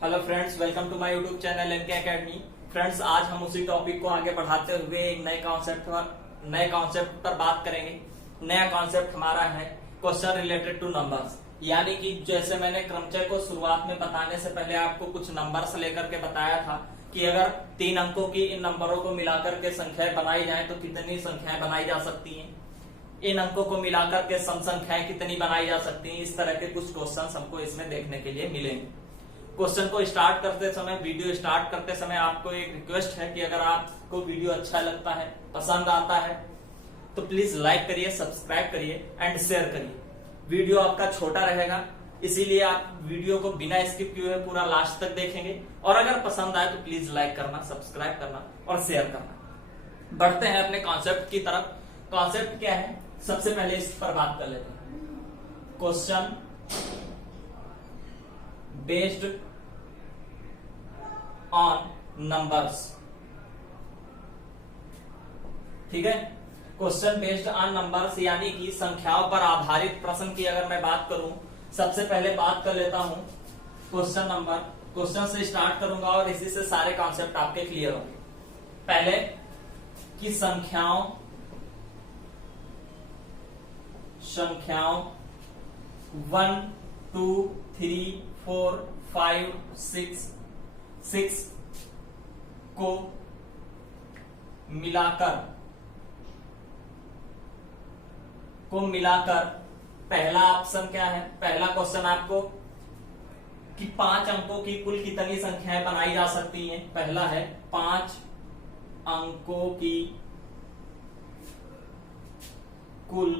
Hello friends, welcome to my YouTube channel NK Academy. Friends, आज हम उसी topic को आगे बढ़ाते हुए एक नए कॉन्सेप्ट पर बात करेंगे। नया कॉन्सेप्ट हमारा है क्वेश्चन रिलेटेड टू नंबर्स, यानी कि जैसे मैंने क्रमचय को शुरुआत में बताने से पहले आपको कुछ नंबर्स लेकर के बताया था कि अगर 3 अंकों की इन नंबरों को मिलाकर के संख्याएं बनाई जाए तो कितनी संख्याएं बनाई जा सकती हैं, इन अंकों को मिलाकर के सम संख्याएं कितनी बनाई जा सकती हैं। इस तरह के कुछ क्वेश्चन हमको इसमें देखने के लिए मिलेंगे। क्वेश्चन को स्टार्ट करते समय, वीडियो स्टार्ट करते समय आपको एक रिक्वेस्ट है कि अगर आपको वीडियो अच्छा लगता है, पसंद आता है तो प्लीज लाइक करिए, सब्सक्राइब करिए एंड शेयर करिए। वीडियो आपका छोटा रहेगा, इसीलिए आप वीडियो को बिना स्किप किए हुए पूरा लास्ट तक देखेंगे। और अगर पसंद आए तो प्लीज लाइक करना, सब्सक्राइब करना और शेयर करना। बढ़ते हैं अपने कॉन्सेप्ट की तरफ। कॉन्सेप्ट क्या है, सबसे पहले इस पर बात कर लेते हैं। क्वेश्चन बेस्ड ऑन नंबर्स, ठीक है। क्वेश्चन बेस्ड ऑन नंबर्स यानी कि संख्याओं पर आधारित प्रश्न की अगर मैं बात करूं, सबसे पहले बात कर लेता हूं क्वेश्चन नंबर। क्वेश्चन से स्टार्ट करूंगा और इसी से सारे कॉन्सेप्ट आपके क्लियर होंगे। पहले कि संख्याओं 1 2 3 4 5 6 को मिलाकर पहला ऑप्शन क्या है, पहला क्वेश्चन आपको कि 5 अंकों की कुल कितनी संख्याएं बनाई जा सकती हैं। पहला है 5 अंकों की कुल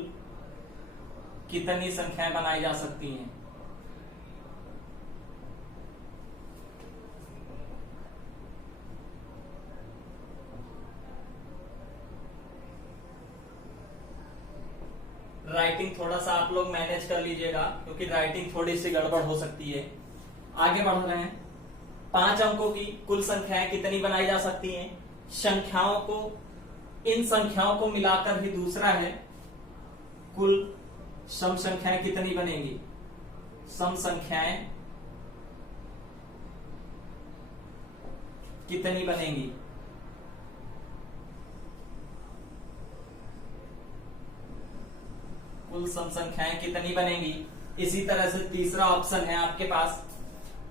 कितनी संख्याएं बनाई जा सकती हैं। राइटिंग थोड़ा सा आप लोग मैनेज कर लीजिएगा क्योंकि राइटिंग थोड़ी सी गड़बड़ हो सकती है। आगे बढ़ रहे हैं। 5 अंकों की कुल संख्याएं कितनी बनाई जा सकती हैं। संख्याओं को, इन संख्याओं को मिलाकर ही दूसरा है कुल सम संख्याएं कितनी बनेंगी। सम संख्याएं कितनी बनेंगी। कुल सम संख्याएं कितनी बनेंगी। इसी तरह से तीसरा ऑप्शन है आपके पास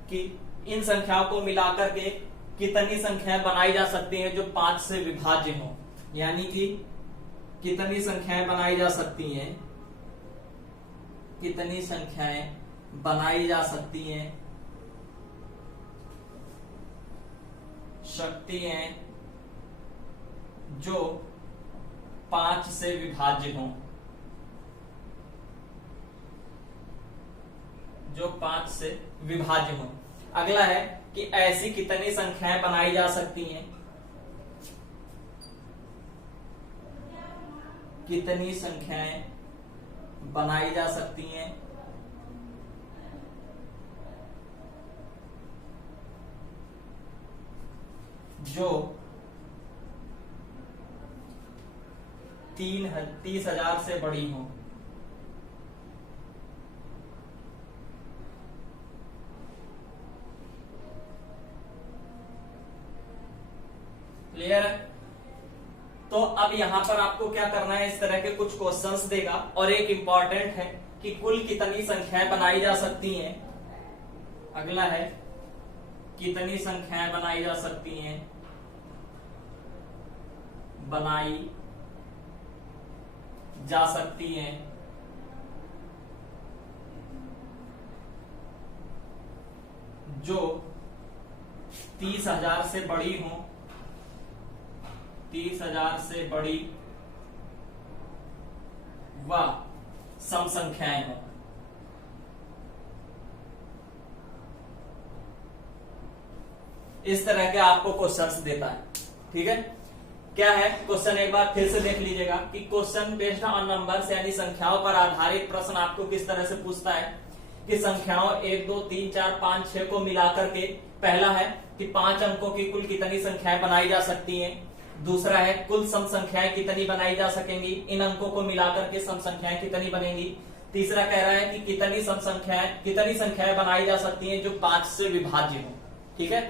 कि इन संख्याओं को मिलाकर के कितनी संख्याएं बनाई जा सकती हैं जो 5 से विभाज्य हो, यानी कि कितनी संख्याएं बनाई जा सकती हैं, कितनी संख्याएं बनाई जा सकती हैं, शक्ति हैं जो 5 से विभाज्य हों, जो 5 से विभाज्य हो। अगला है कि ऐसी कितनी संख्याएं बनाई जा सकती हैं, कितनी संख्याएं बनाई जा सकती हैं जो 30,000 से बड़ी हो। क्लियर है। तो अब यहां पर आपको क्या करना है, इस तरह के कुछ क्वेश्चंस देगा और एक इंपॉर्टेंट है कि कुल कितनी संख्याएं बनाई जा सकती हैं। अगला है कितनी संख्याएं बनाई जा सकती हैं, बनाई जा सकती हैं जो 30,000 से बड़ी हो, 30,000 से बड़ी व सम संख्याएं हो। इस तरह के आपको क्वेश्चंस देता है, ठीक है। क्या है क्वेश्चन, एक बार फिर से देख लीजिएगा कि क्वेश्चन बेस्ड ऑन नंबर्स यानी संख्याओं पर आधारित प्रश्न आपको किस तरह से पूछता है कि संख्याओं 1 2 3 4 5 6 को मिलाकर के पहला है कि 5 अंकों की कुल कितनी संख्याएं बनाई जा सकती हैं। दूसरा है कुल सम संख्याएं कितनी बनाई जा सकेंगी, इन अंकों को मिलाकर के सम संख्याएं कितनी बनेंगी। तीसरा कह रहा है कि कितनी संख्याएं बनाई जा सकती हैं जो 5 से विभाज्य हो। ठीक है,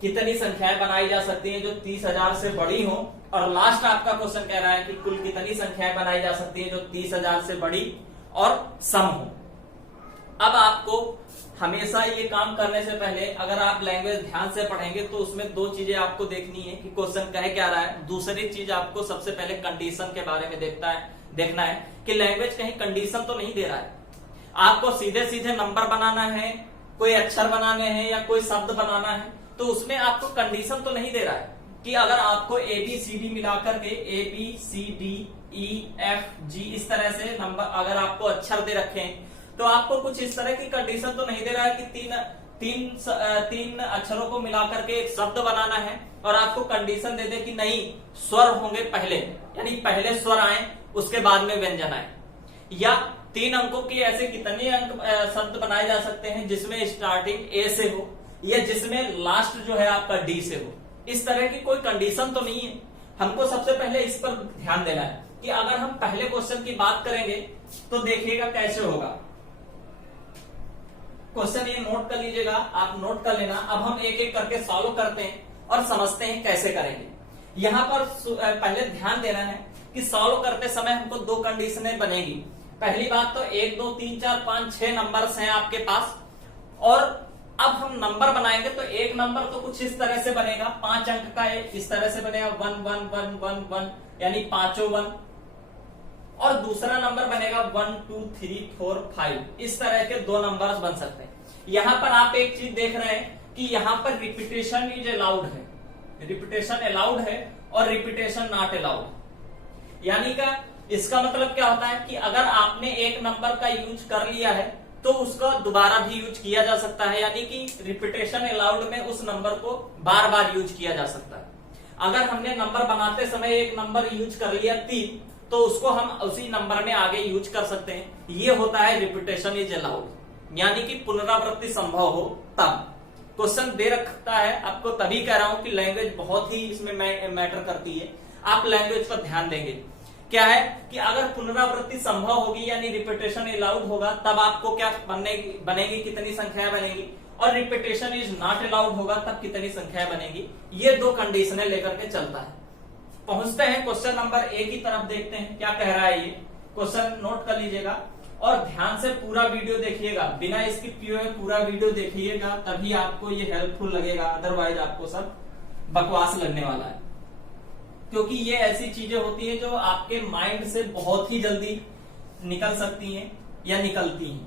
कितनी संख्याएं बनाई जा सकती हैं जो 30,000 से बड़ी हो। और लास्ट आपका क्वेश्चन कह रहा है कि कुल कितनी संख्याएं बनाई जा सकती हैं जो 30,000 से बड़ी और सम हो। अब आपको हमेशा ये काम करने से पहले अगर आप लैंग्वेज ध्यान से पढ़ेंगे तो उसमें दो चीजें आपको देखनी है कि क्वेश्चन कह क्या रहा है। दूसरी चीज आपको सबसे पहले कंडीशन के बारे में देखना है कि लैंग्वेज कहीं कंडीशन तो नहीं दे रहा है। आपको सीधे सीधे नंबर बनाना है, कोई अक्षर बनाने हैं या कोई शब्द बनाना है, तो उसमें आपको कंडीशन तो नहीं दे रहा है कि अगर आपको ABCD मिलाकर के ABCDEFG इस तरह से नंबर अगर आपको अक्षर दे रखे हैं तो आपको कुछ इस तरह की कंडीशन तो नहीं दे रहा है कि तीन अक्षरों को मिलाकर के एक शब्द बनाना है और आपको कंडीशन दे दे कि नहीं स्वर होंगे पहले, यानी पहले स्वर आए उसके बाद में व्यंजन आए, या 3 अंकों की ऐसे कितने अंक शब्द बनाए जा सकते हैं जिसमें स्टार्टिंग A से हो या जिसमें लास्ट जो है आपका D से हो। इस तरह की कोई कंडीशन तो नहीं है। हमको सबसे पहले इस पर ध्यान देना है कि अगर हम पहले क्वेश्चन की बात करेंगे तो देखिएगा कैसे होगा। क्वेश्चन ये नोट कर लीजिएगा, आप नोट कर लेना। अब हम एक एक करके सॉल्व करते हैं और समझते हैं कैसे करेंगे। यहां पर पहले ध्यान देना है कि सॉल्व करते समय हमको 2 कंडीशनें बनेगी। पहली बात तो 1 2 3 4 5 6 नंबर्स हैं आपके पास, और अब हम नंबर बनाएंगे तो एक नंबर तो कुछ इस तरह से बनेगा, 5 अंक का इस तरह से बनेगा 1 1 1 1 1, यानी 5 1। और दूसरा नंबर बनेगा 1 2 3 4 5, इस तरह के 2 नंबर्स बन सकते हैं। यहां पर आप एक चीज देख रहे हैं कि यहां पर रिपीटेशन इज अलाउड है, रिपीटेशन अलाउड है और रिपीटेशन नॉट अलाउड। यानी का इसका मतलब क्या होता है कि अगर आपने एक नंबर का यूज कर लिया है तो उसका दोबारा भी यूज किया जा सकता है, यानी कि रिपीटेशन अलाउड में उस नंबर को बार बार यूज किया जा सकता है। अगर हमने नंबर बनाते समय एक नंबर यूज कर लिया 3, तो उसको हम उसी नंबर में आगे यूज कर सकते हैं। ये होता है रिपीटेशन इज अलाउड, यानी कि पुनरावृत्ति संभव हो तब। क्वेश्चन दे रखता है आपको, तभी कह रहा हूं कि लैंग्वेज बहुत ही इसमें मैटर करती है। आप लैंग्वेज पर ध्यान देंगे। क्या है कि अगर पुनरावृत्ति संभव होगी यानी रिपीटेशन अलाउड होगा तब आपको क्या बनेगी कितनी संख्याएं बनेगी, और रिपीटेशन इज नॉट अलाउड होगा तब कितनी संख्याएं बनेगी। ये 2 कंडीशनें लेकर के चलता है। पहुंचते हैं क्वेश्चन नंबर A की तरफ, देखते हैं क्या कह रहा है। ये क्वेश्चन नोट कर लीजिएगा और ध्यान से पूरा वीडियो देखिएगा, बिना इसकी पूरा वीडियो देखिएगा तभी आपको ये हेल्पफुल लगेगा, अदरवाइज आपको सब बकवास लगने वाला है। क्योंकि ये ऐसी चीजें होती हैं जो आपके माइंड से बहुत ही जल्दी निकल सकती हैं या निकलती हैं।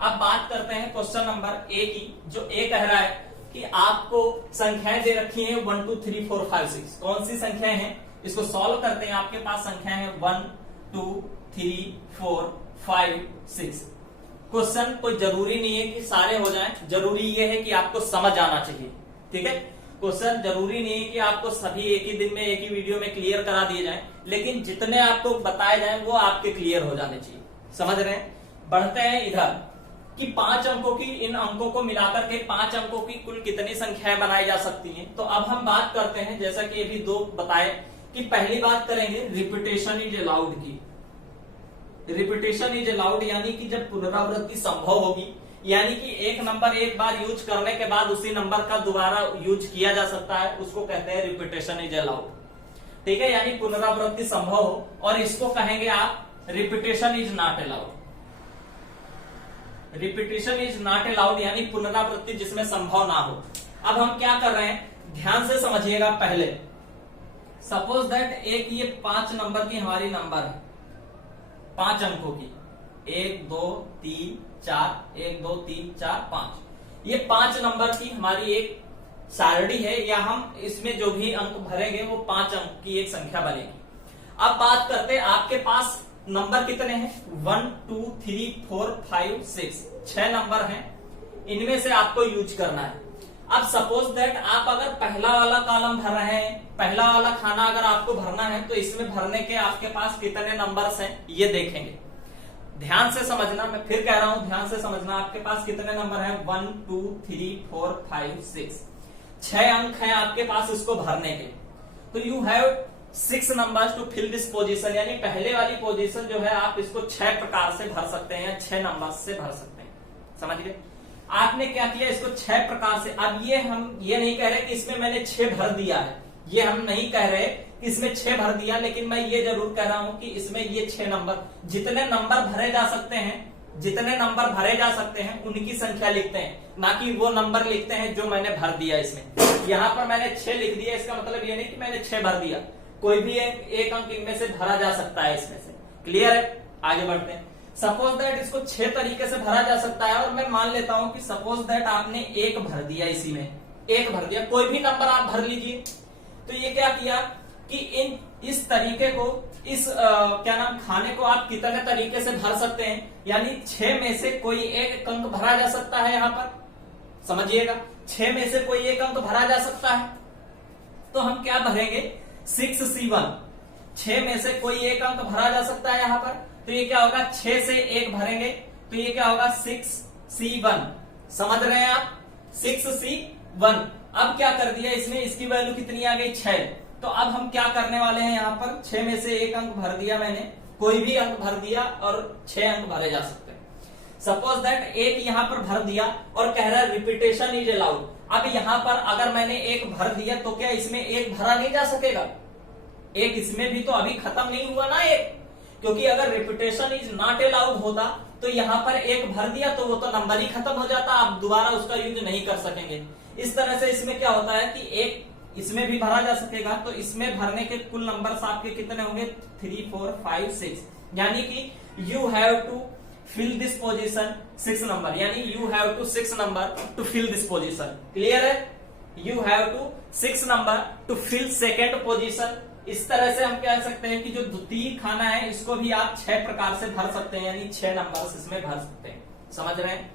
अब बात करते हैं क्वेश्चन नंबर A की, जो A कह रहा है कि आपको संख्याएं दे रखी हैं 1 2 3 4 5 6। कौन सी संख्याएं हैं इसको सॉल्व करते हैं। आपके पास संख्याएं हैं 1 2 3 4 5 6। क्वेश्चन कोई जरूरी नहीं है कि सारे हो जाएं, जरूरी ये है कि आपको समझ आना चाहिए। ठीक है, क्वेश्चन जरूरी नहीं है कि आपको सभी एक ही दिन में एक ही वीडियो में क्लियर करा दिए जाएं, लेकिन जितने आपको बताए जाएं वो आपके क्लियर हो जाने चाहिए। समझ रहे हैं। बढ़ते हैं इधर कि 5 अंकों की, इन अंकों को मिलाकर के 5 अंकों की कुल कितनी संख्याएं बनाई जा सकती हैं। तो अब हम बात करते हैं, जैसा कि अभी 2 बताए, कि पहली बात करेंगे रिपीटेशन इज अलाउड की। रिपीटेशन इज अलाउड यानी कि जब पुनरावृत्ति संभव होगी, यानी कि एक नंबर एक बार यूज करने के बाद उसी नंबर का दोबारा यूज किया जा सकता है, उसको कहते हैं रिपीटेशन इज अलाउड। ठीक है, यानी पुनरावृत्ति संभव हो, और इसको कहेंगे आप repetition is not allowed. Repetition is not allowed यानी पुनरावृत्ति जिसमें संभव ना हो। अब हम क्या कर रहे हैं, ध्यान से समझिएगा। पहले सपोज दैट एक ये 5 नंबर की हमारी नंबर है, 5 अंकों की, 1 2 3 4 1 2 3 4 5। ये 5 नंबर की हमारी एक सारणी है, या हम इसमें जो भी अंक भरेंगे वो 5 अंक की एक संख्या बनेगी। अब बात करते हैं आपके पास नंबर कितने हैं, 1 2 3 4 5 6, 6 नंबर हैं। इनमें से आपको यूज करना है। अब सपोज दैट आप अगर पहला वाला कॉलम भर रहे हैं, पहला वाला खाना अगर आपको भरना है, तो इसमें भरने के आपके पास कितने नंबर्स हैं ये देखेंगे। ध्यान से समझना, मैं फिर कह रहा हूं ध्यान से समझना। आपके पास कितने नंबर हैं, 1 2 3 4 5 6, 6 अंक हैं आपके पास इसको भरने के। तो you have 6 numbers to fill this position, यानी पहले वाली पोजीशन जो है आप इसको 6 प्रकार से भर सकते हैं या 6 नंबर्स से भर सकते हैं। समझ गए? आपने क्या किया, इसको 6 प्रकार से। अब ये हम ये नहीं कह रहे कि इसमें मैंने 6 भर दिया है, ये हम नहीं कह रहे कि इसमें 6 भर दिया, लेकिन मैं ये जरूर कह रहा हूं कि इसमें ये 6 नंबर, जितने नंबर भरे जा सकते हैं, जितने नंबर भरे जा सकते हैं उनकी संख्या लिखते हैं, ना कि वो नंबर लिखते हैं जो मैंने भर दिया। इसमें यहां पर मैंने 6 लिख दिया, इसका मतलब ये नहीं कि मैंने 6 भर दिया, कोई भी एक अंक इनमें से भरा जा सकता है इसमें से। क्लियर है? आगे बढ़ते हैं। सपोज दैट इसको 6 तरीके से भरा जा सकता है, और मैं मान लेता हूं कि सपोज दैट आपने 1 भर दिया, इसी में 1 भर दिया, कोई भी नंबर आप भर लीजिए। तो ये क्या किया कि इस तरीके को, इस क्या नाम खाने को आप कितने तरीके से भर सकते हैं, यानी 6 में से कोई एक अंक भरा जा सकता है। यहां पर समझिएगा, 6 में से कोई एक अंक भरा जा सकता है, तो हम क्या भरेंगे, 6C1। 6 में से कोई एक अंक भरा जा सकता है यहां पर, तो ये क्या होगा, 6 से 1 भरेंगे तो ये क्या होगा, 6C1। समझ रहे हैं आप, 6C1। अब क्या कर दिया इसमें, इसकी वैल्यू कितनी आ गई, 6। तो अब हम क्या करने वाले हैं, यहां पर 6 में से एक अंक भर दिया मैंने, कोई भी अंक भर दिया और 6 अंक भरे जा सकते हैं। सपोज दैट एक यहां पर भर दिया और कह रहा है रिपीटेशन इज अलाउड। अब यहां पर अगर मैंने एक भर दिया तो क्या इसमें एक भरा नहीं जा सकेगा, एक इसमें भी तो अभी खत्म नहीं हुआ ना एक, क्योंकि अगर रिपीटेशन इज नॉट अलाउड होता तो यहां पर एक भर दिया तो वो तो नंबर ही खत्म हो जाता, आप दोबारा उसका यूज नहीं कर सकेंगे। इस तरह से इसमें क्या होता है कि एक इसमें भी भरा जा सकेगा, तो इसमें भरने के कुल नंबर्स आपके कितने होंगे, 3 4 5 6, यानी कि you have to fill this position 6 number, यानी you have to 6 number to fill this position. Clear है? You have to 6 number to fill second position. इस तरह से हम कह सकते हैं कि जो द्वितीय खाना है इसको भी आप 6 प्रकार से भर सकते हैं, यानी 6 नंबर इसमें भर सकते हैं। समझ रहे हैं?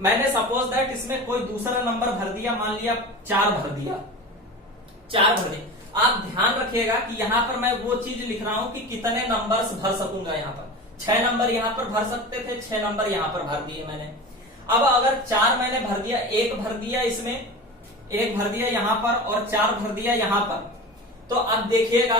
मैंने सपोज दैट इसमें कोई दूसरा नंबर भर दिया, मान लिया 4 भर दिया, 4 भर दिए। आप ध्यान रखिएगा कि यहां पर मैं वो चीज लिख रहा हूं कि कितने नंबर्स भर सकूंगा। यहां पर 6 नंबर यहां पर भर सकते थे, 6 नंबर यहां पर भर दिए मैंने। अब अगर 4 मैंने भर दिया, 1 भर दिया इसमें, 1 भर दिया यहां पर और 4 भर दिया यहां पर, तो अब देखिएगा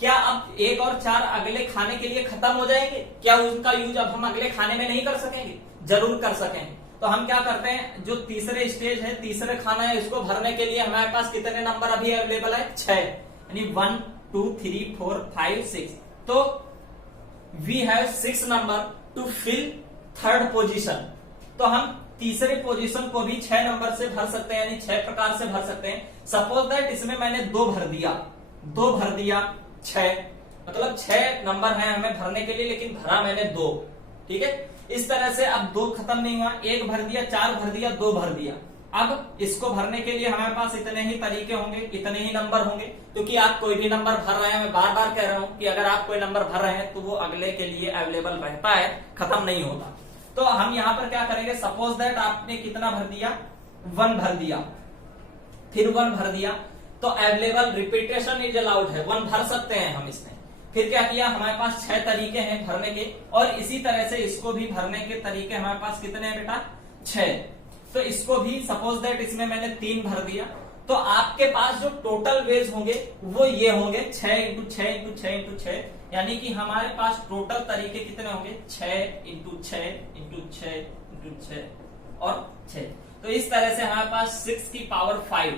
क्या अब 1 और 4 अगले खाने के लिए खत्म हो जाएंगे, क्या उनका यूज अब हम अगले खाने में नहीं कर सकेंगे, जरूर कर सकेंगे। तो हम क्या करते हैं, जो तीसरे स्टेज है, तीसरे खाना है, इसको भरने के लिए हमारे पास कितने नंबर अभी अवेलेबल है, 6, यानी 1 2 3 4 5 6। तो we have 6 number to fill third position. तो हम तीसरे पोजीशन को भी 6 नंबर से भर सकते हैं, यानी 6 प्रकार से भर सकते हैं। सपोज दैट इसमें मैंने 2 भर दिया, 2 भर दिया, 6, मतलब 6 नंबर है हमें भरने के लिए, लेकिन भरा मैंने 2। ठीक है? इस तरह से अब 2 खत्म नहीं हुआ, 1 भर दिया, 4 भर दिया, 2 भर दिया। अब इसको भरने के लिए हमारे पास इतने ही तरीके होंगे, इतने ही नंबर होंगे, क्योंकि आप कोई भी नंबर भर रहे हैं, मैं बार बार कह रहा हूं कि अगर आप कोई नंबर भर रहे हैं तो वो अगले के लिए अवेलेबल रहता है, खत्म नहीं होता। तो हम यहां पर क्या करेंगे, सपोज दैट आपने कितना भर दिया, 1 भर दिया, फिर 1 भर दिया, तो अवेलेबल रिपीटेशन इज अलाउड है, 1 भर सकते हैं हम इसमें। फिर क्या किया, हमारे पास 6 तरीके हैं भरने के, और इसी तरह से इसको भी भरने के तरीके हमारे पास कितने हैं बेटा, 6। तो इसको भी सपोज दैट इसमें मैंने 3 भर दिया, तो आपके पास जो टोटल वेज होंगे वो ये होंगे 6 इंटू 6 इंटू 6 इंटू 6, यानी कि हमारे पास टोटल तरीके कितने होंगे, 6 इंटू 6 इंटू 6 इंटू 6 और 6। तो इस तरह से हमारे पास 6 की पावर 5,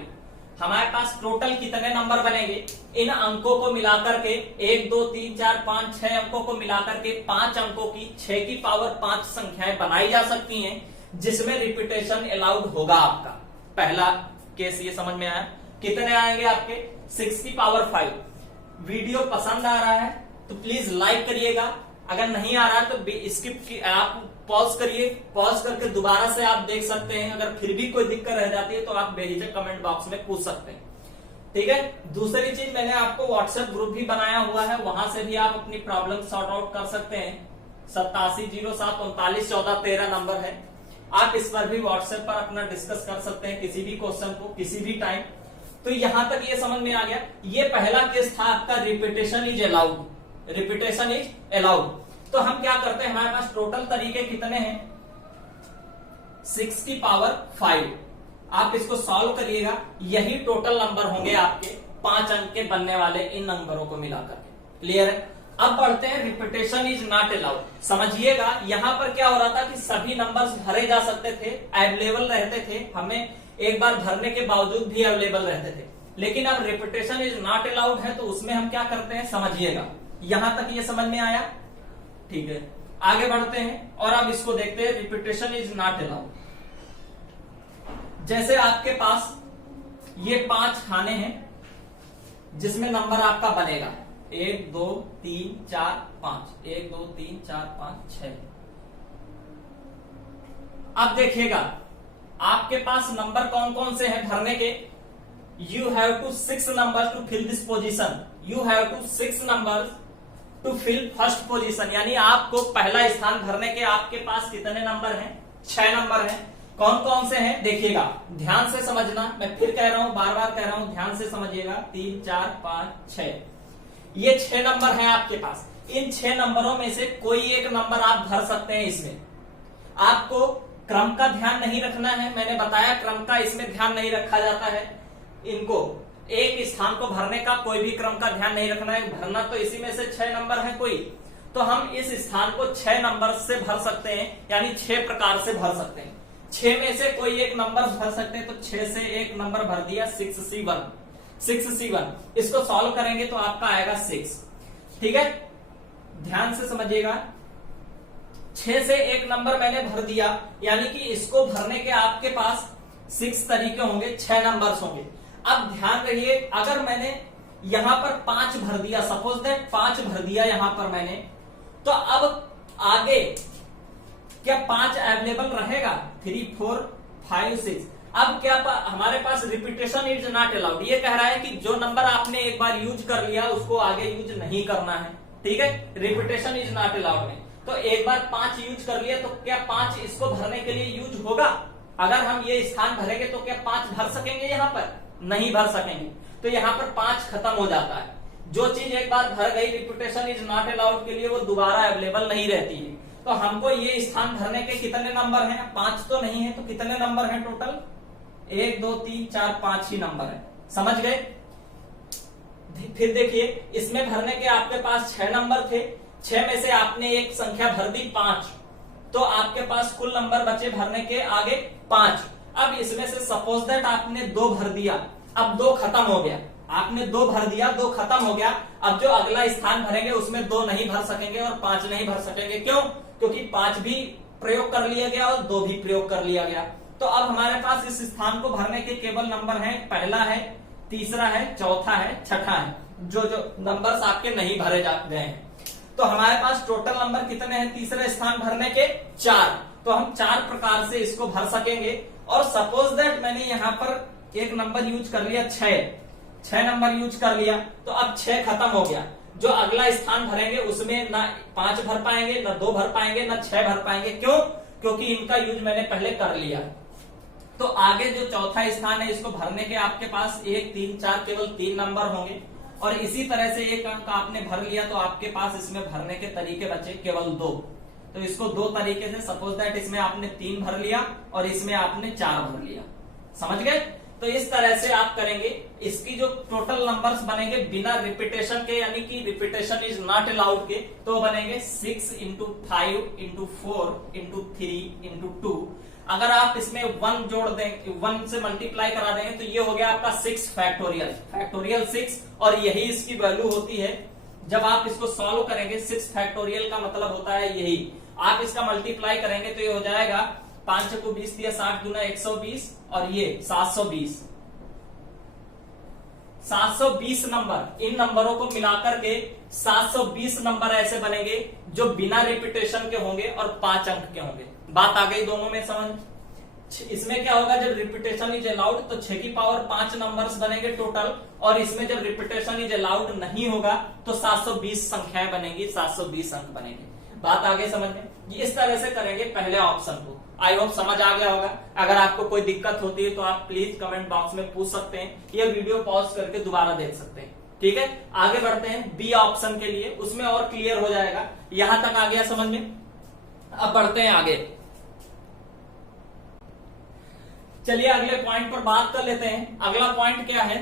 हमारे पास टोटल कितने नंबर बनेंगे, इन अंकों को मिलाकर के 1 2 3 4 5 6 अंकों को मिलाकर के 5 अंकों की 6 की पावर 5 संख्याएं बनाई जा सकती हैं, जिसमें रिपीटेशन अलाउड होगा आपका। पहला केस ये समझ में आया, कितने आएंगे आपके, 6 की पावर 5। वीडियो पसंद आ रहा है तो प्लीज लाइक करिएगा, अगर नहीं आ रहा तो स्किप आप पॉज करिए, पॉज करके दोबारा से आप देख सकते हैं। अगर फिर भी कोई दिक्कत रह जाती है तो आप बेझिझक कमेंट बॉक्स में पूछ सकते हैं। ठीक है? दूसरी चीज, मैंने आपको व्हाट्सएप ग्रुप भी बनाया हुआ है, वहां से भी आप अपनी प्रॉब्लम सॉर्ट आउट कर सकते हैं। 8707391413 नंबर है, आप इस पर भी व्हाट्सएप पर अपना डिस्कस कर सकते हैं किसी भी क्वेश्चन को किसी भी टाइम। तो यहां तक ये समझ में आ गया, ये पहला केस था आपका repetition is allowed, repetition is allowed. तो हम क्या करते हैं, हमारे पास टोटल तरीके कितने हैं, 6 की पावर 5। आप इसको सॉल्व करिएगा, यही टोटल नंबर होंगे आपके, 5 अंक के बनने वाले इन नंबरों को मिलाकर के। क्लियर है? अब बढ़ते हैं रिपीटेशन इज नॉट अलाउड। समझिएगा यहां पर क्या हो रहा था कि सभी नंबर्स भरे जा सकते थे, अवेलेबल रहते थे, हमें एक बार भरने के बावजूद भी अवेलेबल रहते थे। लेकिन अब रिपीटेशन इज नॉट अलाउड है तो उसमें हम क्या करते हैं समझिएगा। यहां तक ये समझ में आया? ठीक है, आगे बढ़ते हैं और अब इसको देखते हैं रिपीटेशन इज नॉट अलाउड। जैसे आपके पास ये 5 खाने हैं जिसमें नंबर आपका बनेगा 1 2 3 4 5, 1 2 3 4 5 6। अब देखिएगा आपके पास नंबर कौन कौन से हैं भरने के। You have to 6 number to fill this position. You have to 6 number to fill first position, यानी आपको पहला स्थान भरने के आपके पास कितने नंबर हैं? 6 नंबर हैं। कौन कौन से हैं देखिएगा, ध्यान से समझना। मैं फिर कह रहा हूं, बार बार कह रहा हूं, ध्यान से समझिएगा। 3 4 5 6, ये 6 नंबर हैं आपके पास। इन 6 नंबरों में से कोई एक नंबर आप भर सकते हैं। इसमें आपको क्रम का ध्यान नहीं रखना है, मैंने बताया क्रम का इसमें ध्यान नहीं रखा जाता है। इनको एक स्थान को भरने का कोई भी क्रम का ध्यान नहीं रखना है, भरना तो इसी में से 6 नंबर है कोई, तो हम इस स्थान को 6 नंबर से भर सकते हैं, यानी 6 प्रकार से भर सकते हैं। 6 में से कोई एक नंबर भर सकते हैं, तो 6 से एक नंबर भर दिया 6C1। 6C1 इसको सॉल्व करेंगे तो आपका आएगा 6। ठीक है, ध्यान से समझिएगा। 6 से एक नंबर मैंने भर दिया, यानी कि इसको भरने के आपके पास 6 तरीके होंगे, 6 नंबर्स होंगे। अब ध्यान रखिए, अगर मैंने यहां पर 5 भर दिया, सपोज दैट 5 भर दिया यहां पर मैंने, तो अब आगे क्या 5 अवेलेबल रहेगा? 3 4 5 6। अब क्या हमारे पास रिपीटेशन इज नॉट अलाउड। ये कह रहा है कि जो नंबर आपने एक बार यूज कर लिया उसको आगे यूज नहीं करना है। ठीक है, रिपीटेशन इज नॉट अलाउड में तो एक बार 5 यूज कर लिया तो क्या 5 इसको भरने के लिए यूज होगा? अगर हम ये स्थान भरेंगे तो क्या 5 भर सकेंगे? यहाँ पर नहीं भर सकेंगे, तो यहाँ पर 5 खत्म हो जाता है। जो चीज एक बार भर गई रिपीटेशन इज नॉट अलाउड के लिए, वो दोबारा अवेलेबल नहीं रहती है। तो हमको ये स्थान भरने के कितने नंबर हैं? 5 तो नहीं है, तो कितने नंबर हैं टोटल? 1 2 3 4 5 ही नंबर है। समझ गए? फिर देखिए, इसमें भरने के आपके पास 6 नंबर थे, 6 में से आपने एक संख्या भर दी 5, तो आपके पास कुल नंबर बचे भरने के आगे 5। अब इसमें से सपोज दैट आपने 2 भर दिया, अब 2 खत्म हो गया। आपने 2 भर दिया, 2 खत्म हो गया। अब जो अगला स्थान भरेंगे उसमें 2 नहीं भर सकेंगे और 5 नहीं भर सकेंगे। क्यों? क्योंकि 5 भी प्रयोग कर लिया गया और 2 भी प्रयोग कर लिया गया। तो अब हमारे पास इस स्थान को भरने के केवल नंबर हैं, पहला है, तीसरा है, चौथा है, छठा है, जो नंबर्स आपके नहीं भरे गए हैं। तो हमारे पास टोटल नंबर कितने हैं तीसरे स्थान भरने के? 4। तो हम 4 प्रकार से इसको भर सकेंगे। और सपोज दैट मैंने यहाँ पर एक नंबर यूज कर लिया 6 नंबर यूज कर लिया, तो अब 6 खत्म हो गया। जो अगला स्थान भरेंगे उसमें ना 5 भर पाएंगे, ना 2 भर पाएंगे, ना 6 भर पाएंगे। क्यों? क्योंकि इनका यूज मैंने पहले कर लिया। तो आगे जो चौथा स्थान है इसको भरने के आपके पास 1 3 4 केवल 3 नंबर होंगे। और इसी तरह से एक अंक आपने भर लिया तो आपके पास इसमें भरने के तरीके बचे केवल 2। तो इसको 2 तरीके से, सपोज दैट इसमें आपने 3 भर लिया और इसमें आपने 4 भर लिया। समझ गए? तो इस तरह से आप करेंगे। इसकी जो टोटल नंबर्स बनेंगे बिना रिपीटेशन के, यानी कि रिपीटेशन इज नॉट अलाउड के, तो बनेंगे 6 × 5 × 4 × 3 × 2। अगर आप इसमें 1 जोड़ दें, 1 से मल्टीप्लाई करा देंगे तो ये हो गया आपका 6 फैक्टोरियल 6। और यही इसकी वैल्यू होती है जब आप इसको सॉल्व करेंगे। 6 फैक्टोरियल का मतलब होता है यही। आप इसका मल्टीप्लाई करेंगे तो ये हो जाएगा 5 को 20 दिया, 60 × 120 और ये 720। 720 नंबर, इन नंबरों को मिलाकर के 720 नंबर ऐसे बनेंगे जो बिना रिपीटेशन के होंगे और 5 अंक के होंगे। बात आ गई दोनों में समझ? इसमें क्या होगा, जब रिपीटेशन इज अलाउड तो 6 की पावर 5 नंबर्स बनेंगे टोटल, और इसमें जब रिपीटेशन इज अलाउड नहीं होगा तो 720 संख्याएं बनेंगी, 720 अंक बनेंगे। बात आगे समझ में? इस तरह से करेंगे पहले ऑप्शन को। आई होप समझ आ गया होगा। अगर आपको कोई दिक्कत होती है तो आप प्लीज कमेंट बॉक्स में पूछ सकते हैं, या वीडियो पॉज करके दोबारा देख सकते हैं। ठीक है, आगे बढ़ते हैं बी ऑप्शन के लिए, उसमें और क्लियर हो जाएगा। यहां तक आ गया समझ में? अब बढ़ते हैं आगे। चलिए अगले पॉइंट पर बात कर लेते हैं। अगला पॉइंट क्या है?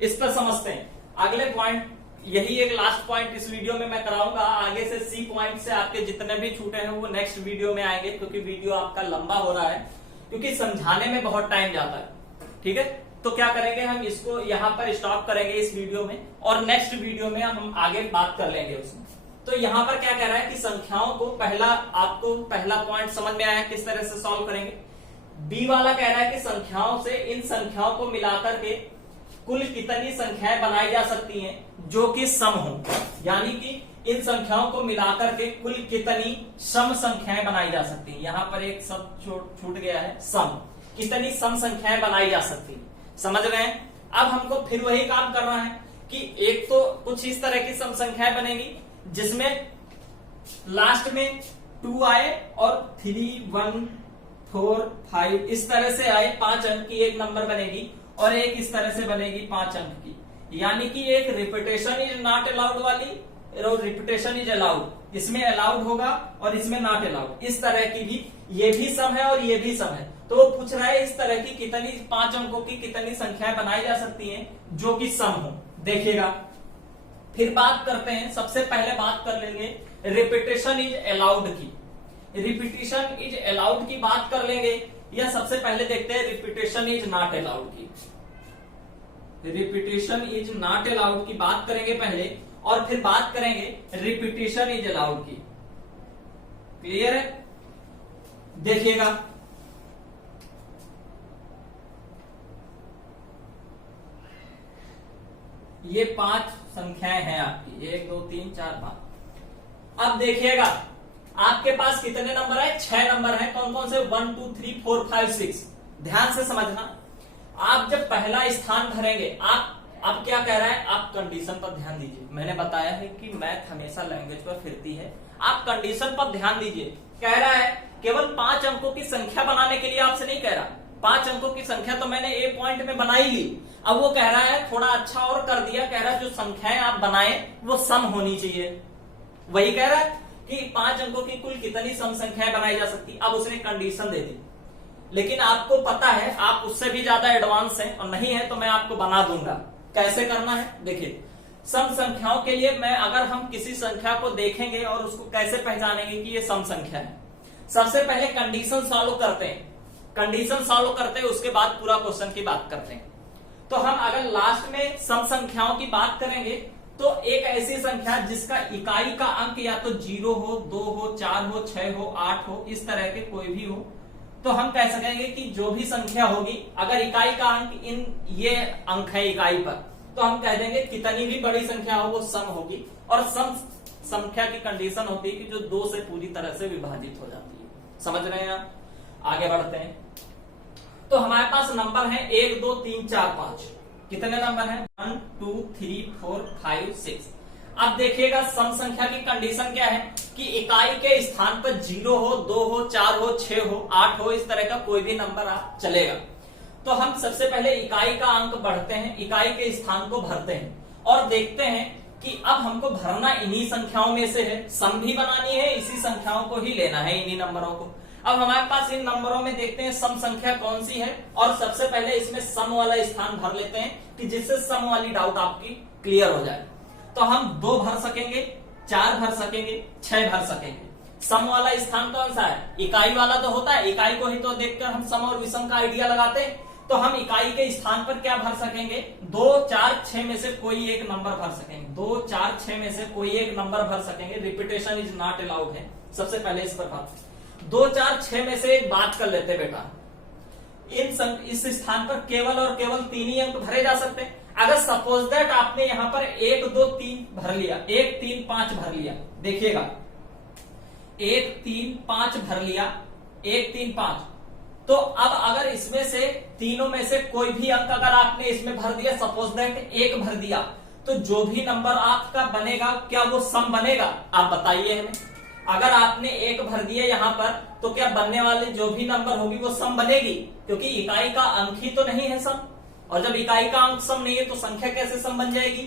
इस पर समझते हैं। अगले पॉइंट, यही एक लास्ट पॉइंट इस वीडियो में मैं कराऊंगा। आगे से सी पॉइंट से आपके जितने भी छूटे हैं वो नेक्स्ट वीडियो में आएंगे, क्योंकि वीडियो आपका लंबा हो रहा है, क्योंकि समझाने में बहुत टाइम जाता है। ठीक है, तो क्या करेंगे, हम इसको यहाँ पर स्टॉप करेंगे इस वीडियो में, और नेक्स्ट वीडियो में हम आगे बात कर लेंगे उसमें। तो यहाँ पर क्या कह रहा है कि संख्याओं को आपको पहला पॉइंट समझ में आया किस तरह से सॉल्व करेंगे। बी वाला कह रहा है कि संख्याओं से इन संख्याओं को मिलाकर के कुल कितनी संख्याएं बनाई जा सकती हैं जो कि सम हो, यानी कि इन संख्याओं को मिलाकर के कुल कितनी सम संख्याएं बनाई जा सकती हैं। यहां पर एक शब्द छूट गया है, सम। कितनी सम संख्याएं बनाई जा सकती हैं, समझ रहे हैं। अब हमको फिर वही काम करना है कि एक तो कुछ इस तरह की सम संख्याएं बनेगी जिसमें लास्ट में 2 आए और 3, 1, 4, 5 इस तरह से आए, 5 अंक की एक नंबर बनेगी, और एक इस तरह से बनेगी 5 अंक की। यानी कि एक रिपीटेशन इज नॉट अलाउड वाली, रिपीटेशन इज अलाउड, इसमें अलाउड होगा और इसमें नॉट अलाउड, इस तरह की भी, ये भी सम है और ये भी सम है। तो वो पूछ रहा है इस तरह की कितनी 5 अंकों की कितनी संख्याएं बनाई जा सकती हैं जो कि सम हो। देखिएगा, फिर बात करते हैं, सबसे पहले बात कर लेंगे रिपीटेशन इज अलाउड की। रिपीटेशन इज अलाउड की बात कर लेंगे, या सबसे पहले देखते हैं रिपीटेशन इज नॉट अलाउड की। रिपीटेशन इज नॉट अलाउड की बात करेंगे पहले, और फिर बात करेंगे रिपीटेशन इज अलाउड की। क्लियर है? देखिएगा, ये 5 संख्याएं हैं आपकी, 1, 2, 3, 4, 5। अब देखिएगा आपके पास कितने नंबर है, 6 नंबर है। कौन कौन से, 1, 2, 3, 4, 5, 6। ध्यान से समझना, आप जब पहला स्थान भरेंगे, आप अब क्या कह रहा है, आप कंडीशन पर ध्यान दीजिए। मैंने बताया है कि मैथ हमेशा लैंग्वेज पर फिरती है, आप कंडीशन पर ध्यान दीजिए। कह रहा है केवल 5 अंकों की संख्या बनाने के लिए आपसे नहीं कह रहा, 5 अंकों की संख्या तो मैंने ए पॉइंट में बना ही ली। अब वो कह रहा है थोड़ा अच्छा और कर दिया, कह रहा है जो संख्याएं आप बनाए वो सम होनी चाहिए। वही कह रहा है कि 5 अंकों की कुल कितनी सम संख्याएं बनाई जा सकती। अब उसने कंडीशन दे दी, लेकिन आपको पता है आप उससे भी ज्यादा एडवांस हैं, और नहीं है तो मैं आपको बना दूंगा कैसे करना है। देखिए, सम संख्याओं के लिए मैं, अगर हम किसी संख्या को देखेंगे और उसको कैसे पहचानेंगे कि ये सम संख्या है, सबसे पहले कंडीशन सॉल्व करते हैं। कंडीशन सॉल्व करते हैं, उसके बाद पूरा क्वेश्चन की बात करते हैं। तो हम अगर लास्ट में सम संख्याओं की बात करेंगे, तो एक ऐसी संख्या जिसका इकाई का अंक या तो 0 हो, 2 हो, 4 हो, 6 हो, 8 हो, इस तरह के कोई भी हो, तो हम कह सकेंगे कि जो भी संख्या होगी, अगर इकाई का अंक ये अंक है इकाई पर, तो हम कह देंगे कितनी भी बड़ी संख्या हो वो सम होगी। और सम संख्या की कंडीशन होती है कि जो 2 से पूरी तरह से विभाजित हो जाती है। समझ रहे हैं आप? आगे बढ़ते हैं। तो हमारे पास नंबर है 1, 2, 3, 4, 5। कितने नंबर हैं? 1, 2, 3, 4, 5, 6। अब देखिएगा सम संख्या की कंडीशन क्या है कि इकाई के स्थान पर 0 हो, 2 हो, 4 हो, 6 हो, 8 हो, इस तरह का कोई भी नंबर आप चलेगा। तो हम सबसे पहले इकाई का अंक बढ़ते हैं, इकाई के स्थान को भरते हैं और देखते हैं कि अब हमको भरना इन्हीं संख्याओं में से है, सम भी बनानी है, इसी संख्याओं को ही लेना है, इन्हीं नंबरों को। अब हमारे पास इन नंबरों में देखते हैं सम संख्या कौन सी है, और सबसे पहले इसमें सम वाला स्थान भर लेते हैं कि जिससे सम वाली डाउट आपकी क्लियर हो जाए। तो हम 2 भर सकेंगे, 4 भर सकेंगे, 6 भर सकेंगे। सम वाला स्थान कौन सा है? इकाई वाला तो होता है, इकाई को ही तो देखकर हम सम और विषम का आइडिया लगाते हैं। तो हम इकाई के स्थान पर क्या भर सकेंगे? 2, 4, 6 में से कोई एक नंबर भर सकेंगे। 2, 4, 6 में से कोई एक नंबर भर सकेंगे। रिपीटेशन इज नॉट अलाउड है, सबसे पहले इस पर बात। 2, 4, 6 में से एक बात कर लेते बेटा, इस स्थान पर केवल और केवल 3 ही अंक भरे जा सकते हैं। अगर सपोज दैट आपने यहां पर 1, 2, 3 भर लिया, 1, 3, 5 भर लिया, देखिएगा 1, 3, 5 भर लिया, 1, 3, 5। तो अब अगर इसमें से तीनों में से कोई भी अंक अगर आपने इसमें भर दिया, सपोज दैट 1 भर दिया, तो जो भी नंबर आपका बनेगा क्या वो सम बनेगा? आप बताइए हमें। अगर आपने 1 भर दिया यहां पर, तो क्या बनने वाले जो भी नंबर होगी वो सम बनेगी? क्योंकि इकाई का अंक ही तो नहीं है सम, और जब इकाई का अंक सम नहीं है तो संख्या कैसे सम बन जाएगी?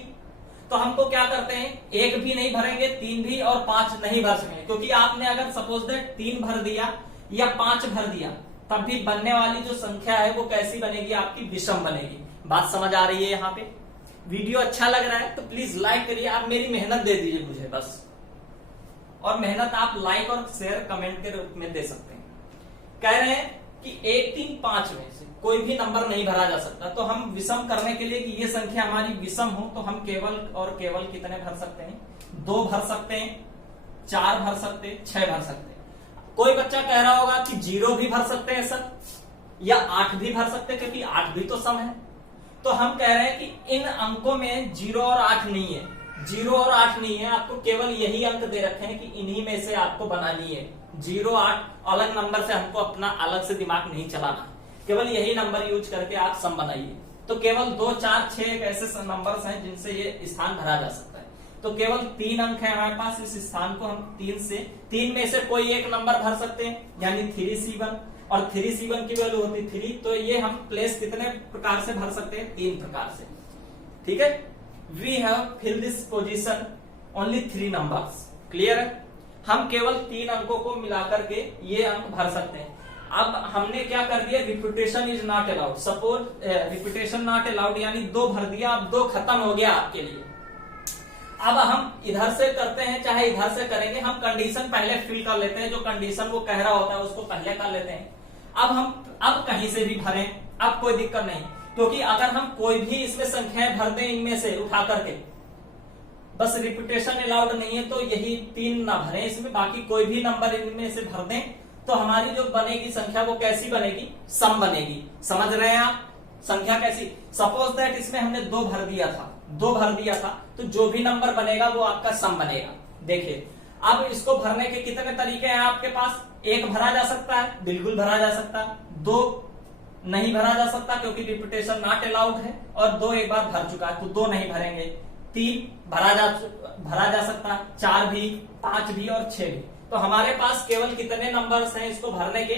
तो हमको क्या करते हैं, 1 भी नहीं भरेंगे, 3 भी और 5 नहीं भर सकेंगे, क्योंकि आपने अगर सपोज दैट 3 भर दिया या 5 भर दिया, तब भी बनने वाली जो संख्या है वो कैसी बनेगी? आपकी विषम बनेगी। बात समझ आ रही है यहाँ पे? वीडियो अच्छा लग रहा है तो प्लीज लाइक करिए, आप मेरी मेहनत दे दीजिए मुझे बस, और मेहनत आप लाइक और शेयर कमेंट के रूप में दे सकते हैं। कह रहे हैं कि 1, 3, 5 में से कोई भी नंबर नहीं भरा जा सकता, तो हम विषम करने के लिए कि ये संख्या हमारी विषम हो तो हम केवल और केवल कितने भर सकते हैं? 2 भर सकते हैं, 4 भर सकते हैं, 6 भर सकते हैं। कोई बच्चा कह रहा होगा कि 0 भी भर सकते हैं सर, या 8 भी भर सकते हैं क्योंकि 8 भी तो सम है। तो हम कह रहे हैं कि इन अंकों में 0 और 8 नहीं है, 0 और 8 नहीं है, आपको केवल यही अंक दे रखे हैं कि इन्हीं में से आपको बनानी है। 0, 8 अलग नंबर से हमको अपना अलग से दिमाग नहीं चलाना, केवल यही नंबर यूज करके आप सम बनाइए। तो केवल 2, 4, 6 एक ऐसे नंबर्स हैं जिनसे ये स्थान भरा जा सकता है। तो केवल 3 अंक है हमारे पास, इस स्थान को हम 3 में से कोई एक नंबर भर सकते हैं, यानी 3C1, और 3C1 की वैल्यू होती 3, तो ये हम प्लेस कितने प्रकार से भर सकते हैं? 3 प्रकार से। ठीक है, we have fill this position only 3 numbers. Clear है? हम केवल 3 अंकों को मिलाकर के ये अंक भर सकते हैं। अब हमने क्या कर दिया? Repetition is not allowed. Suppose repetition not allowed यानी 2 भर दिया, अब 2 खत्म हो गया आपके लिए। अब हम इधर से करते हैं चाहे इधर से करेंगे, हम कंडीशन पहले फिल कर लेते हैं, जो कंडीशन वो कह रहा होता है उसको पहले कर लेते हैं। अब कहीं से भी भरें, अब कोई दिक्कत नहीं, क्योंकि अगर हम कोई भी इसमें संख्याएं भर दें इनमें से उठा करके, बस रिपीटेशन अलाउड नहीं है तो यही 3 ना भरें इसमें, बाकी कोई भी नंबर इनमें से भर दें तो हमारी जो बनेगी संख्या वो कैसी बनेगी? सम बनेगी। समझ रहे हैं आप? संख्या कैसी? सपोज दैट इसमें हमने 2 भर दिया था, तो जो भी नंबर बनेगा वो आपका सम बनेगा। देखिए, अब इसको भरने के कितने तरीके हैं आपके पास? 1 भरा जा सकता है, बिल्कुल भरा जा सकता है। 2 नहीं भरा जा सकता क्योंकि रिपीटेशन नॉट अलाउड है, और 2 एक बार भर चुका है तो 2 नहीं भरेंगे। 3 भरा जा सकता है, 4 भी, 5 भी और 6 भी। तो हमारे पास केवल कितने नंबर्स हैं इसको भरने के?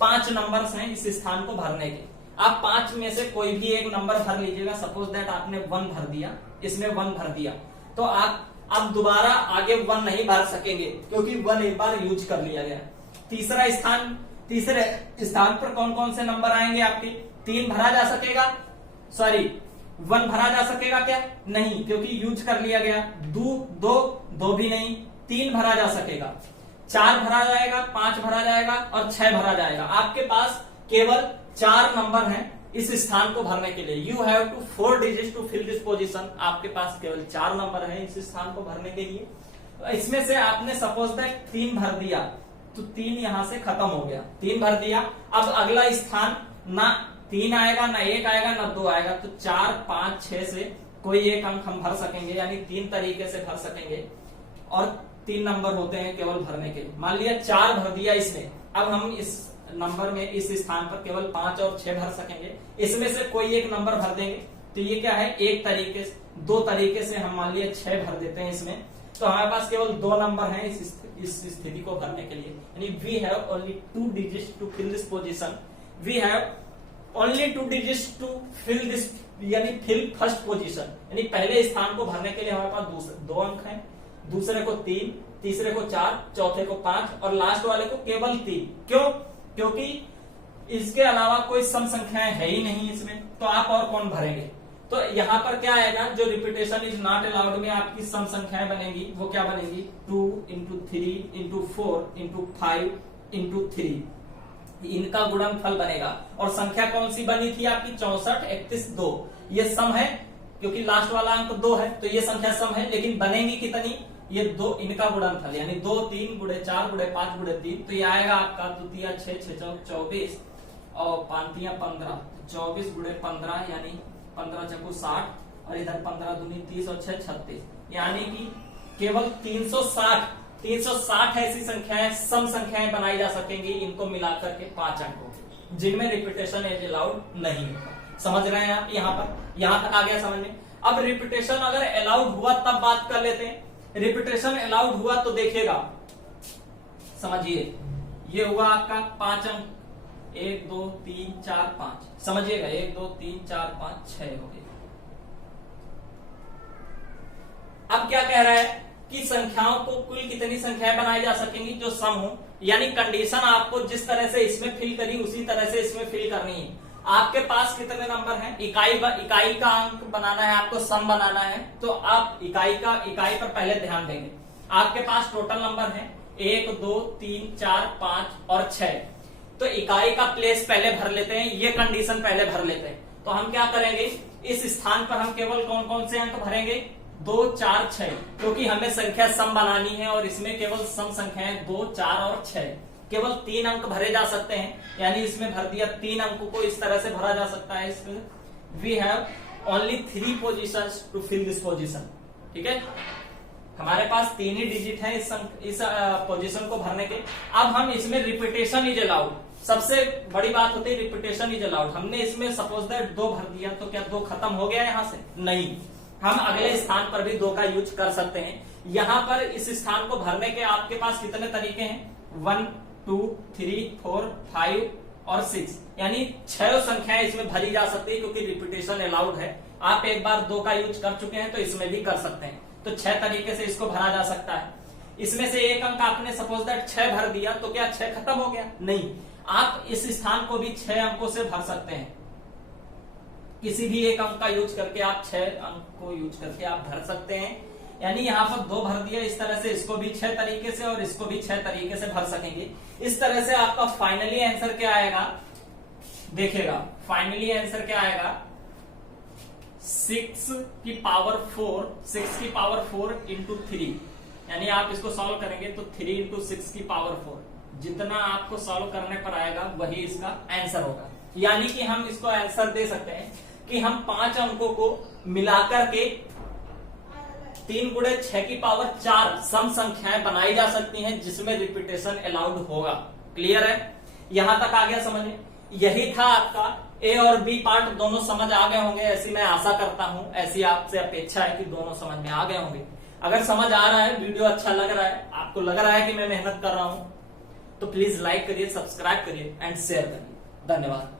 5 नंबर्स हैं इस स्थान को भरने के। आप 5 में से कोई भी एक नंबर भर लीजिएगा। सपोज दैट आपने 1 भर दिया, इसमें 1 भर दिया, तो आप अब दोबारा आगे 1 नहीं भर सकेंगे क्योंकि 1 एक बार यूज कर लिया गया। तीसरे स्थान पर कौन कौन से नंबर आएंगे आपके? 3 भरा जा सकेगा, सॉरी 1 भरा जा सकेगा क्या? नहीं, क्योंकि यूज कर लिया गया। 2 भी नहीं, 3 भरा जा सकेगा, 4 भरा जाएगा, 5 भरा जाएगा और 6 भरा जाएगा। आपके पास केवल 4 नंबर हैं इस स्थान को भरने के लिए। You have to 4 digits to fill this position. आपके पास केवल 4 नंबर हैं इस स्थान को भरने के लिए। इसमें से आपने सपोज दैट 3 भर दिया तो 3 यहां से खत्म हो गया। 3 भर दिया, अब अगला स्थान ना 3 आएगा, ना 1 आएगा, ना 2 आएगा, तो 4, 5, 6 से कोई एक अंक हम भर सकेंगे, यानी 3 तरीके से भर सकेंगे। और 3 नंबर होते हैं केवल भरने के। मान लिया 4 भर दिया इसमें, अब हम इस नंबर में इस स्थान पर केवल 5 और 6 भर सकेंगे। इसमें से कोई एक नंबर भर देंगे, तो ये क्या है? 2 तरीके से हम मान लिया 6 भर देते हैं इसमें, तो हमारे पास केवल 2 नंबर हैं इस स्थिति को भरने के लिए। यानी we have only 2 digits to fill this position. We have only 2 digits to fill this, यानी फिल फर्स्ट पोजीशन, यानी पहले स्थान को भरने के लिए हमारे पास 2 अंक हैं। दूसरे को 3, तीसरे को 4, चौथे को 5 और लास्ट वाले को केवल 3। क्यों? क्योंकि इसके अलावा कोई सम संख्याएं है ही नहीं इसमें, तो आप और कौन भरेंगे? तो यहाँ पर क्या आएगा? जो रिपीटेशन इज नॉट अलाउड में आपकी सम संख्याएं बनेगी वो क्या बनेगी? 2 into 3 into 4 into 5 into 3, इनका गुणनफल बनेगा। और संख्या कौन सी बनी थी आपकी? 64, 31, 2। ये सम है क्योंकि लास्ट वाला अंक 2 है, तो ये संख्या सम है, लेकिन बनेगी कितनी? ये 2, इनका गुणनफल, यानी 2, 3 गुणे 4 गुणे 5 गुणे 3, तो ये आएगा आपका 2 तिया 6, 6 चौक 24 और 5 तिया 15, 24 गुणे 15 यानी 15 चक्कू 60, और इधर 15 दूनी 30 और 6 36, यानी कि केवल 360 ऐसी संख्याएं, सम संख्याएं बनाई जा सकेंगी इनको मिलाकर के 5 अंकों, जिनमें रिपीटेशन एज अलाउड नहीं होगा। समझ रहे हैं आप? यहां तक आ गया समझ में? अब रिपीटेशन अगर अलाउड हुआ तब बात कर लेते हैं। रिपीटेशन अलाउड हुआ तो देखिएगा, समझिए, ये हुआ आपका 5 अंक, 1 2 3 4 5, समझिएगा 1 2 3 4 5 6 हो गए। अब क्या कह रहा है कि संख्याओं को कुल कितनी संख्याएं बनाई जा सकेंगी जो सम हो, यानी कंडीशन आपको जिस तरह से इसमें फिल करी उसी तरह से इसमें फिल करनी है। आपके पास कितने नंबर हैं, इकाई का अंक बनाना है आपको, सम बनाना है, तो आप इकाई पर पहले ध्यान देंगे। आपके पास टोटल नंबर है 1 2 3 4 5 और 6। तो इकाई का प्लेस पहले भर लेते हैं, ये कंडीशन पहले भर लेते हैं। तो हम क्या करेंगे, इस स्थान पर हम केवल कौन कौन से अंक भरेंगे, 2 4 6, क्योंकि हमें संख्या सम बनानी है और इसमें केवल सम संख्याएं 2 4 और 6, केवल 3 अंक भरे जा सकते हैं। यानी इसमें भर दिया, 3 अंकों को इस तरह से भरा जा सकता है। इसमें we have only 3 positions to fill this position. ठीक है, हमारे पास 3 ही डिजिट है इस पोजीशन को भरने के। अब हम इसमें रिपीटेशन इज अलाउड, सबसे बड़ी बात होती है रिपीटेशन इज अलाउड। हमने इसमें सपोज दैट 2 भर दिया, तो क्या 2 खत्म हो गया यहां से? नहीं, हम अगले स्थान पर भी 2 का यूज कर सकते हैं। यहां पर इस स्थान को भरने के आपके पास कितने तरीके हैं, 1 2 3 4 5 और 6, यानी 6 संख्याएं इसमें भरी जा सकती है, क्योंकि रिपीटेशन अलाउड है। आप एक बार 2 का यूज कर चुके हैं तो इसमें भी कर सकते हैं। तो 6 तरीके से इसको भरा जा सकता है। इसमें से एक अंक आपने सपोज दैट 6 भर दिया, तो क्या 6 खत्म हो गया? नहीं, आप इस स्थान को भी 6 अंकों से भर सकते हैं। किसी भी एक अंक का यूज करके आप 6 अंक को यूज करके आप भर सकते हैं। यानी यहाँ पर 2 भर दिया, इस तरह से इसको भी 6 तरीके से और इसको भी 6 तरीके से भर सकेंगे। इस तरह से आपका फाइनली आंसर क्या आएगा, देखिएगा फाइनली आंसर क्या आएगा, 6 की पावर 4 इंटू 3। यानी आप इसको सॉल्व करेंगे तो 3 इंटू 6 की पावर 4, जितना आपको सॉल्व करने पर आएगा वही इसका आंसर होगा। यानी कि हम इसको आंसर दे सकते हैं कि हम 5 अंकों को मिलाकर के 3 गुणे 6 की पावर 4 सम संख्याएं बनाई जा सकती हैं, जिसमें रिपीटेशन अलाउड होगा। क्लियर है? यहां तक आ गया समझ में? यही था आपका ए और बी पार्ट, दोनों समझ आ गए होंगे ऐसी मैं आशा करता हूं, ऐसी आपसे अपेक्षा है कि दोनों समझ में आ गए होंगे। अगर समझ आ रहा है, वीडियो अच्छा लग रहा है, आपको लग रहा है कि मैं मेहनत कर रहा हूं, तो प्लीज लाइक करिए, सब्सक्राइब करिए एंड शेयर करिए। धन्यवाद।